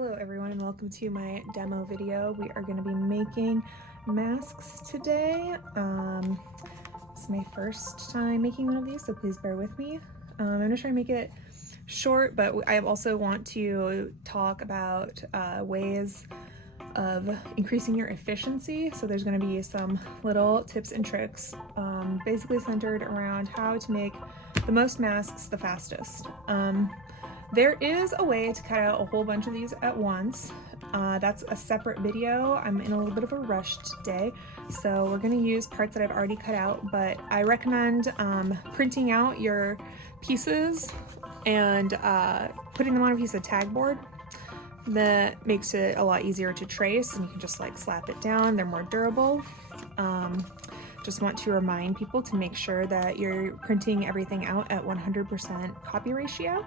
Hello everyone and welcome to my demo video. We are going to be making masks today. It's my first time making one of these, so please bear with me. I'm going to try and make it short, but I also want to talk about ways of increasing your efficiency. So there's going to be some little tips and tricks, basically centered around how to make the most masks the fastest. There is a way to cut out a whole bunch of these at once. That's a separate video. I'm in a little bit of a rush today, so we're going to use parts that I've already cut out, but I recommend printing out your pieces and putting them on a piece of tag board. That makes it a lot easier to trace, and you can just like slap it down. They're more durable. Just want to remind people to make sure that you're printing everything out at 100% copy ratio.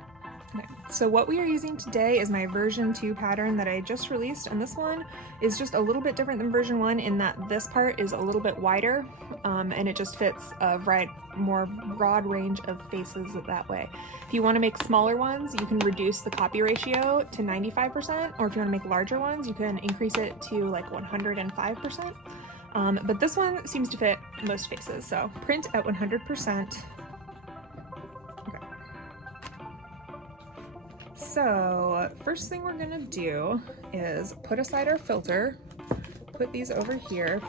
Okay, so what we are using today is my version 2 pattern that I just released, and this one is just a little bit different than version 1 in that this part is a little bit wider, and it just fits a more broad range of faces that way. If you want to make smaller ones, you can reduce the copy ratio to 95%, or if you want to make larger ones, you can increase it to like 105%. But this one seems to fit most faces, so print at 100%. So first thing we're gonna do is put aside our filter, put these over here,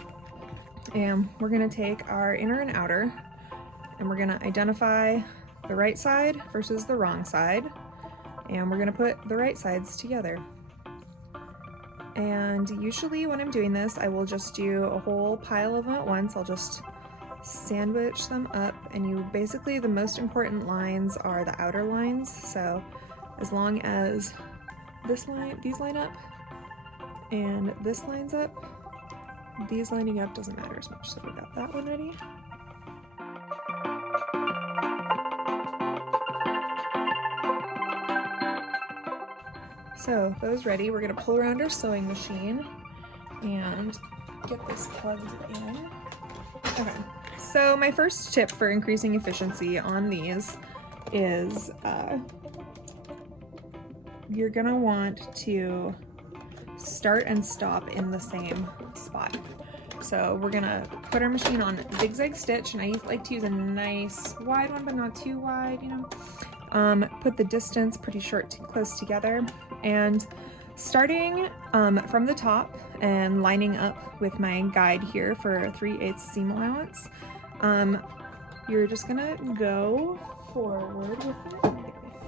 and we're gonna take our inner and outer, and we're gonna identify the right side versus the wrong side, and we're gonna put the right sides together. And usually when I'm doing this, I will just do a whole pile of them at once. I'll just sandwich them up, and basically the most important lines are the outer lines. So as long as these line up and this lines up, these lining up doesn't matter as much. So we got that one ready. So those ready, we're gonna pull around our sewing machine and get this plugged in. Okay, so my first tip for increasing efficiency on these is you're gonna want to start and stop in the same spot. So we're gonna put our machine on zigzag stitch, and I like to use a nice wide one, but not too wide, you know. Put the distance pretty short, close together, and starting from the top and lining up with my guide here for 3/8 seam allowance, you're just gonna go forward with it.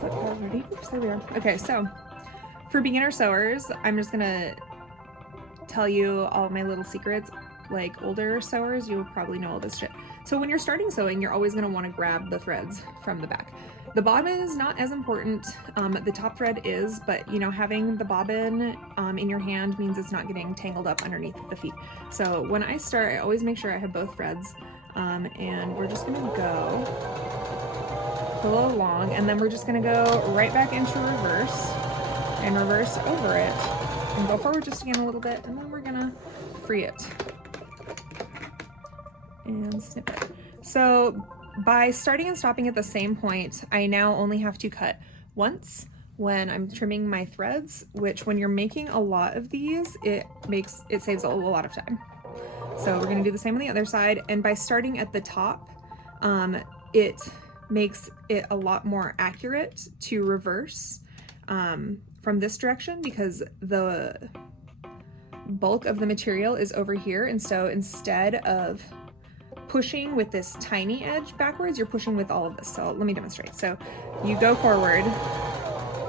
Ready? Oops, there we are. Okay, so for beginner sewers, I'm just gonna tell you all my little secrets. Like older sewers, you'll probably know all this shit. So when you're starting sewing, you're always gonna wanna grab the threads from the back. The bobbin is not as important. The top thread is, but you know, having the bobbin in your hand means it's not getting tangled up underneath the feet. So when I start, I always make sure I have both threads, and we're just gonna go along, and then we're just gonna go right back into reverse and reverse over it and go forward just again a little bit, and then we're gonna free it and snip it. So by starting and stopping at the same point, I now only have to cut once when I'm trimming my threads, which when you're making a lot of these, it saves a lot of time. So we're gonna do the same on the other side, and by starting at the top, it makes it a lot more accurate to reverse from this direction, because the bulk of the material is over here, and so instead of pushing with this tiny edge backwards, you're pushing with all of this. So let me demonstrate. So you go forward,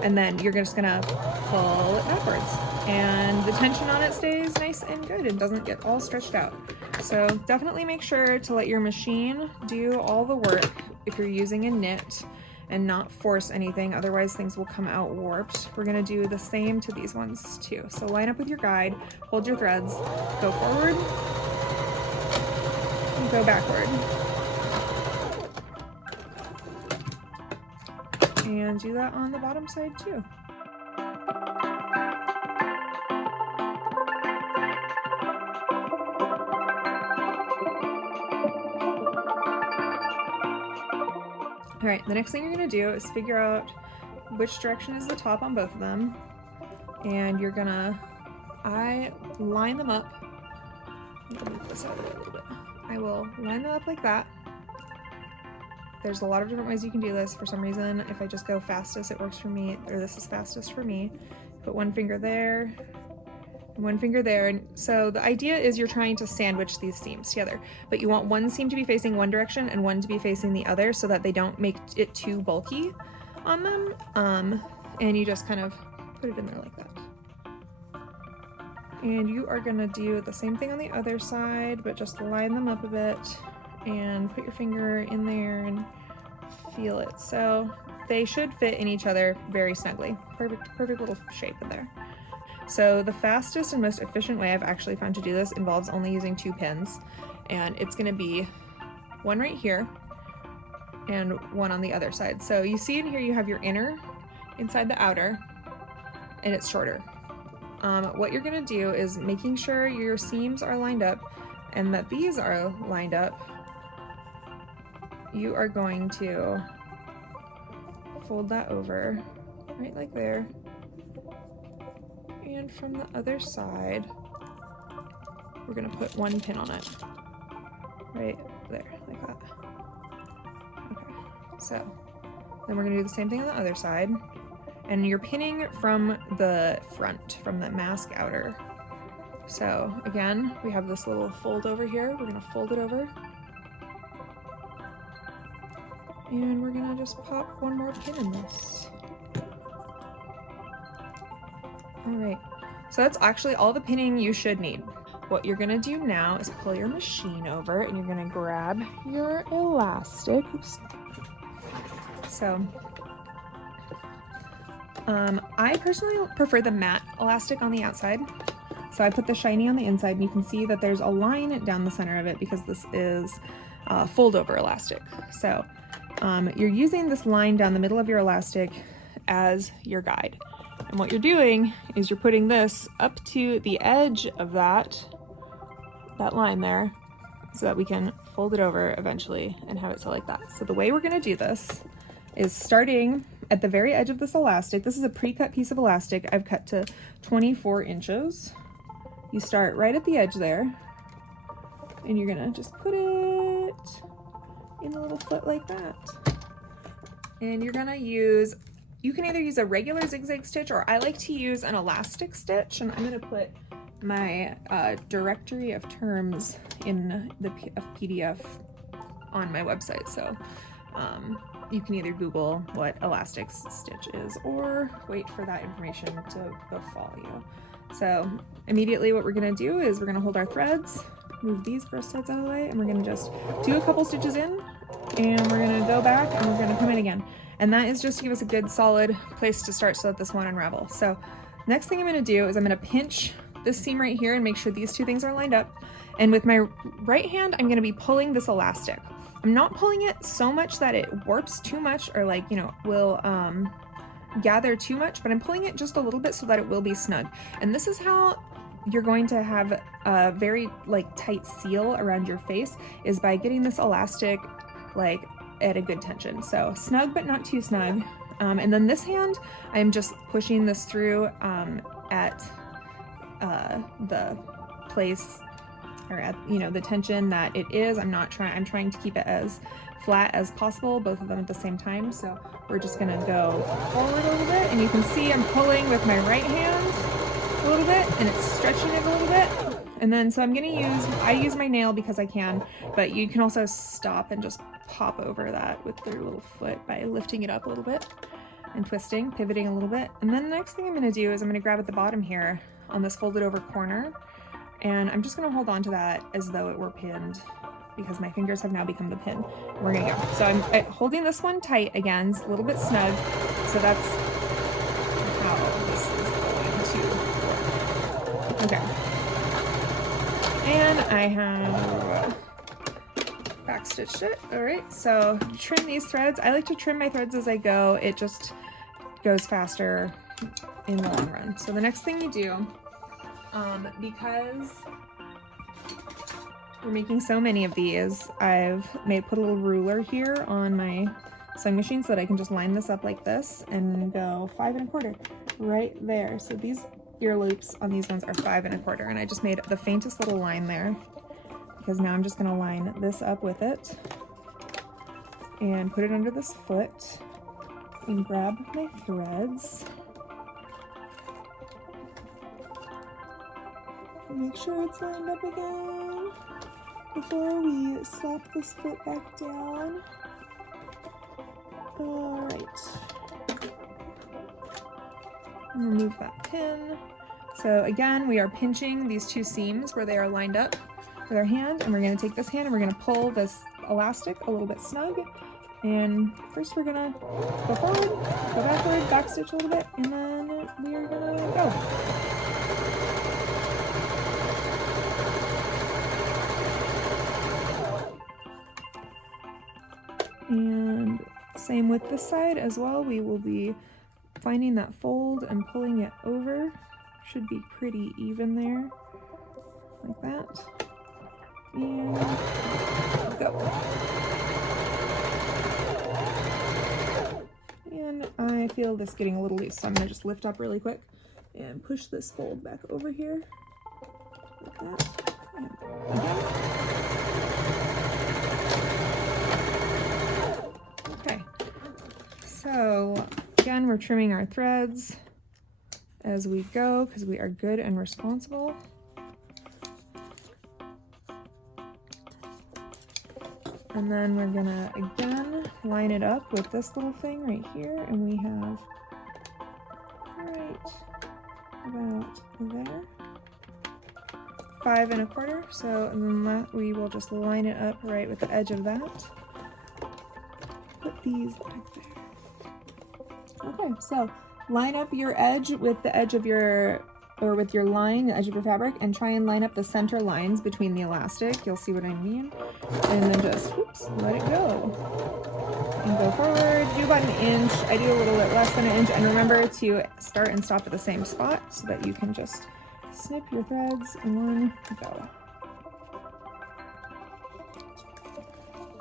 and then you're just gonna pull it backwards, and the tension on it stays nice and good and doesn't get all stretched out. So definitely make sure to let your machine do all the work if you're using a knit, and not force anything, otherwise things will come out warped. We're gonna do the same to these ones too. So line up with your guide, hold your threads, go forward, and go backward. And do that on the bottom side too. All right, the next thing you're gonna do is figure out which direction is the top on both of them, and you're gonna, I line them up. Let me move this out of the way a little bit. I will line them up like that. There's a lot of different ways you can do this. For some reason, if I just go fastest, it works for me, or this is fastest for me. Put one finger there, and one finger there. And so the idea is you're trying to sandwich these seams together, but you want one seam to be facing one direction and one to be facing the other so that they don't make it too bulky on them. And you just kind of put it in there like that. And you are gonna do the same thing on the other side, but just line them up a bit and put your finger in there and feel it. So they should fit in each other very snugly. Perfect little shape in there. So the fastest and most efficient way I've actually found to do this involves only using 2 pins. And it's gonna be one right here and one on the other side. So you see in here you have your inner inside the outer, and it's shorter. What you're gonna do is making sure your seams are lined up and that these are lined up, you are going to fold that over right like there. And from the other side, we're gonna put 1 pin on it. Right there, like that. Okay, so then we're gonna do the same thing on the other side. And you're pinning from the front, from the mask outer. So again, we have this little fold over here. We're gonna fold it over. And we're gonna just pop 1 more pin in this. All right, so that's actually all the pinning you should need. What you're gonna do now is pull your machine over and you're gonna grab your elastic. Oops. So, I personally prefer the matte elastic on the outside. So I put the shiny on the inside, and you can see that there's a line down the center of it because this is fold over elastic. So you're using this line down the middle of your elastic as your guide. And what you're doing is you're putting this up to the edge of that line there so that we can fold it over eventually and have it so like that. So the way we're gonna do this is starting at the very edge of this elastic. This is a pre-cut piece of elastic. I've cut to 24 inches. You start right at the edge there, and you're gonna just put it in the little foot like that. And you're gonna use, you can either use a regular zigzag stitch, or I like to use an elastic stitch, and I'm gonna put my directory of terms in the PDF on my website. So you can either Google what elastic stitch is or wait for that information to befall you. So immediately what we're gonna do is we're gonna hold our threads, move these first threads out of the way, and we're gonna just do a couple stitches in, and we're gonna go back and we're gonna come in again. And that is just to give us a good solid place to start so that this won't unravel. So next thing I'm gonna do is I'm gonna pinch this seam right here and make sure these 2 things are lined up. And with my right hand, I'm gonna be pulling this elastic. I'm not pulling it so much that it warps too much or like, you know, will gather too much, but I'm pulling it just a little bit so that it will be snug. And this is how you're going to have a very like tight seal around your face, is by getting this elastic like at a good tension. So snug, but not too snug. And then this hand, I'm just pushing this through at the place, or at, you know, the tension that it is. I'm trying to keep it as flat as possible, both of them at the same time. So we're just gonna go forward a little bit, and you can see I'm pulling with my right hand a little bit, and it's stretching it a little bit. And then, so I use my nail because I can, but you can also stop and just pop over that with your little foot by lifting it up a little bit and twisting, pivoting a little bit. And then the next thing I'm gonna do is I'm gonna grab at the bottom here on this folded over corner, and I'm just gonna hold on to that as though it were pinned, because my fingers have now become the pin. We're gonna go. So I'm holding this one tight again, it's a little bit snug. So that's how this is going to work. Okay. And I have back stitched it. All right, so trim these threads. I like to trim my threads as I go. It just goes faster in the long run. So the next thing you do, because we're making so many of these, I've put a little ruler here on my sewing machine so that I can just line this up like this and go 5 1/4 right there. So these ear loops on these ones are 5 1/4, and I just made the faintest little line there because now I'm just going to line this up with it and put it under this foot and grab my threads. Make sure it's lined up again before we slap this foot back down. All right. Remove that pin. So again, we are pinching these 2 seams where they are lined up with our hand, and we're going to take this hand and we're going to pull this elastic a little bit snug. And first we're going to go forward, go backward, back stitch a little bit, and then we are going to go. And same with this side as well. We will be finding that fold and pulling it over. Should be pretty even there, like that. And go. And I feel this getting a little loose, so I'm gonna just lift up really quick and push this fold back over here, like that. And again. Okay, so again, we're trimming our threads as we go because we are good and responsible. And then we're gonna again line it up with this little thing right here, and we have right about there, 5 1/4. So and then that we will just line it up right with the edge of that. Put these back there. Okay, so line up your edge with the edge of your, or with your line, the edge of your fabric, and try and line up the center lines between the elastic. You'll see what I mean. And then just, whoops, let it go. And go forward, do about 1 inch. I do a little bit less than 1 inch. And remember to start and stop at the same spot so that you can just snip your threads in one go.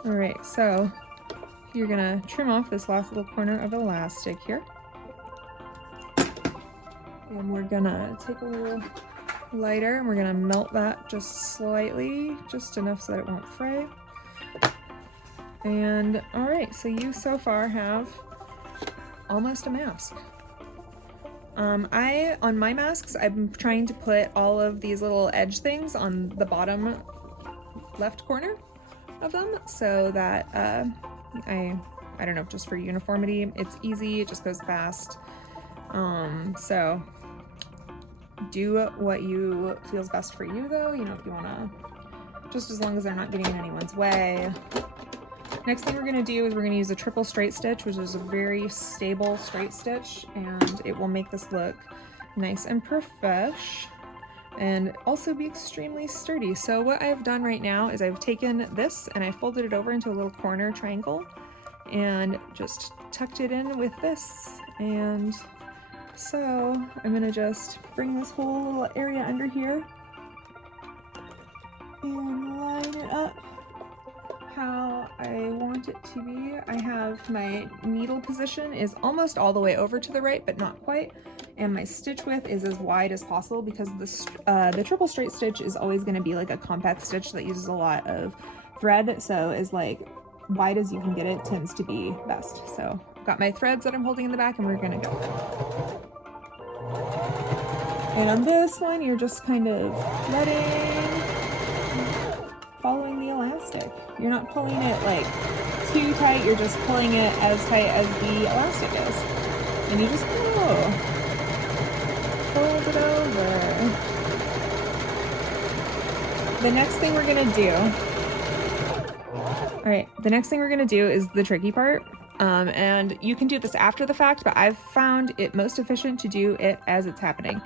All right, so you're gonna trim off this last little corner of elastic here. And we're gonna take a little lighter and we're gonna melt that just slightly, just enough so that it won't fray. And all right, so you so far have almost a mask. On my masks, I'm trying to put all of these little edge things on the bottom left corner of them so that I don't know, just for uniformity, it's easy, it just goes fast. So do what you feels best for you though, you know, if you wanna, just as long as they're not getting in anyone's way. Next thing we're gonna do is we're gonna use a triple straight stitch, which is a very stable straight stitch, and it will make this look nice and profesh and also be extremely sturdy. So what I've done right now is I've taken this and I folded it over into a little corner triangle and just tucked it in with this. And so I'm gonna just bring this whole little area under here and line it up how I want it to be. I have my needle position is almost all the way over to the right, but not quite. And my stitch width is as wide as possible because the triple straight stitch is always gonna be like a compact stitch that uses a lot of thread. So as like wide as you can get it tends to be best. So I've got my threads that I'm holding in the back and we're gonna go. And on this one, you're just kind of following the elastic. You're not pulling it like too tight, you're just pulling it as tight as the elastic is. And you just go. Fold it over. The next thing we're gonna do, all right, the next thing we're gonna do is the tricky part. And you can do this after the fact, but I've found it most efficient to do it as it's happening.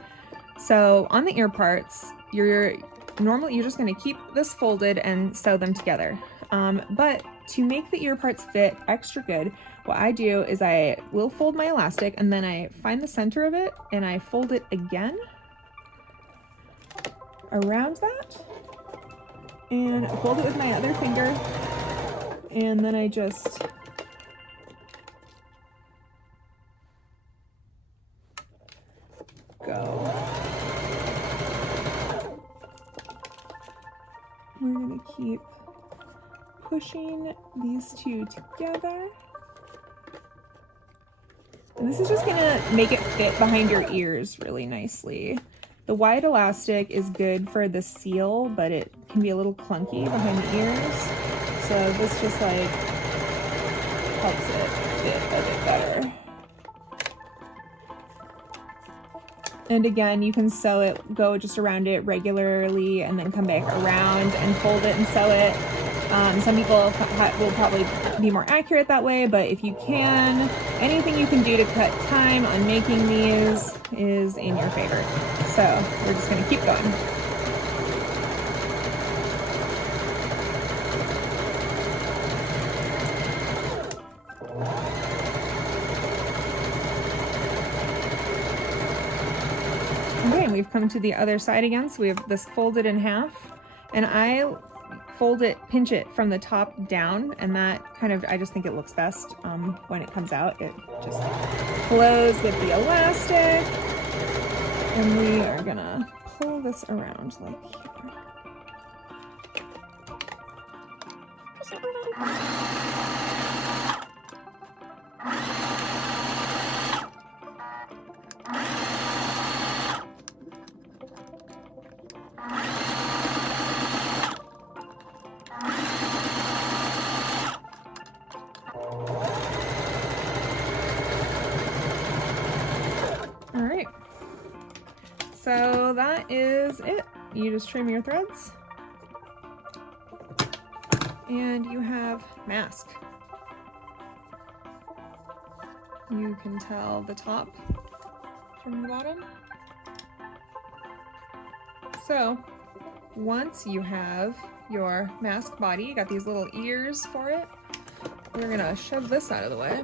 So on the ear parts, you're just gonna keep this folded and sew them together. But to make the ear parts fit extra good, what I do is I will fold my elastic and then I find the center of it and I fold it again around that and fold it with my other finger, and then I just go. keep pushing these two together. And this is just gonna make it fit behind your ears really nicely. The wide elastic is good for the seal, but it can be a little clunky behind the ears. So this just like helps it fit a bit better. And again, you can sew it, go just around it regularly and then come back around and fold it and sew it. Some people will probably be more accurate that way, but if you can, anything you can do to cut time on making these is in your favor. So we're just gonna keep going. Okay, we've come to the other side again, so we have this folded in half, and I fold it, pinch it from the top down, and that kind of, I just think it looks best when it comes out. It just flows with the elastic, and we are gonna pull this around like here. All right, so that is it. You just trim your threads and you have mask. You can tell the top from the bottom. So once you have your mask body, you got these little ears for it, we're gonna shove this out of the way,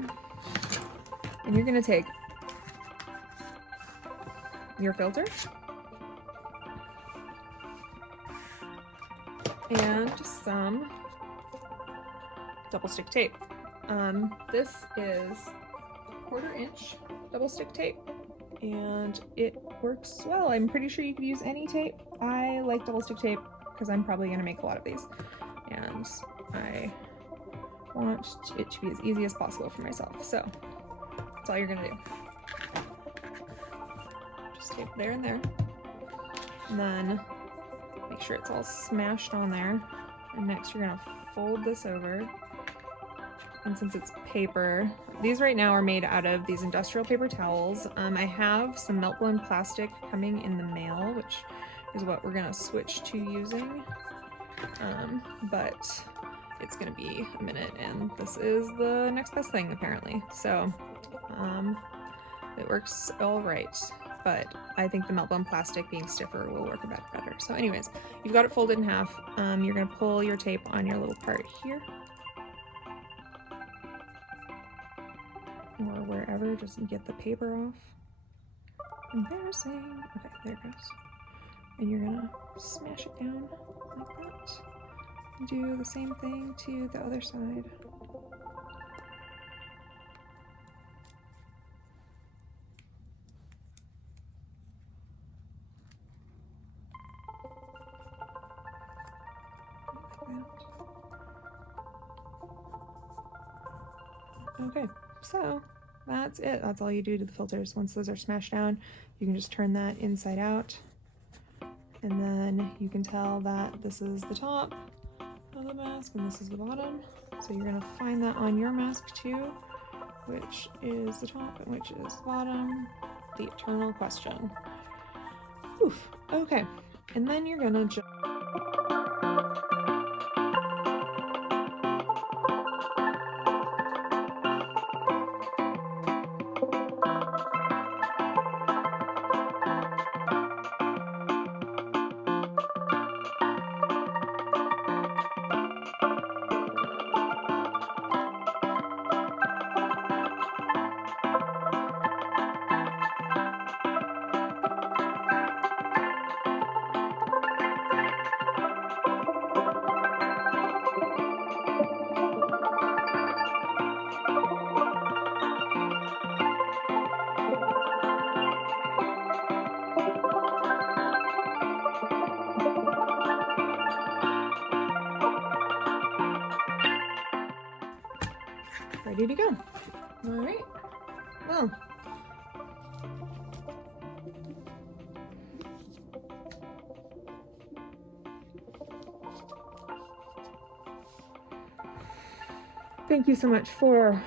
and you're gonna take your filter and some double stick tape. This is 1/4 inch double stick tape, and it works well. I'm pretty sure you could use any tape. I like double stick tape because I'm probably going to make a lot of these, and I want it to be as easy as possible for myself. So that's all you're going to do. Just tape there and there, and then make sure it's all smashed on there. And next you're going to fold this over. And since it's paper, these right now are made out of these industrial paper towels. I have some melt blown plastic coming in the mail, which is what we're gonna switch to using. But it's gonna be a minute, and this is the next best thing apparently. So it works all right, but I think the melt blown plastic being stiffer will work a bit better. So anyways, you've got it folded in half. You're gonna pull your tape on your little part here, or wherever, just get the paper off. Embarrassing. Okay, there it goes. And you're gonna smash it down like that. Do the same thing to the other side. Okay, so that's it. That's all you do to the filters. Once those are smashed down, you can just turn that inside out, and then you can tell that this is the top of the mask and this is the bottom. So you're gonna find that on your mask too, which is the top and which is the bottom. The eternal question. Oof. Okay, and then you're gonna just ready to go. All right, well, thank you so much for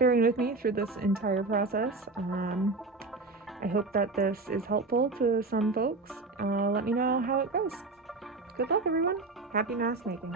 bearing with me through this entire process. I hope that this is helpful to some folks. Let me know how it goes. Good luck, everyone. Happy mask making.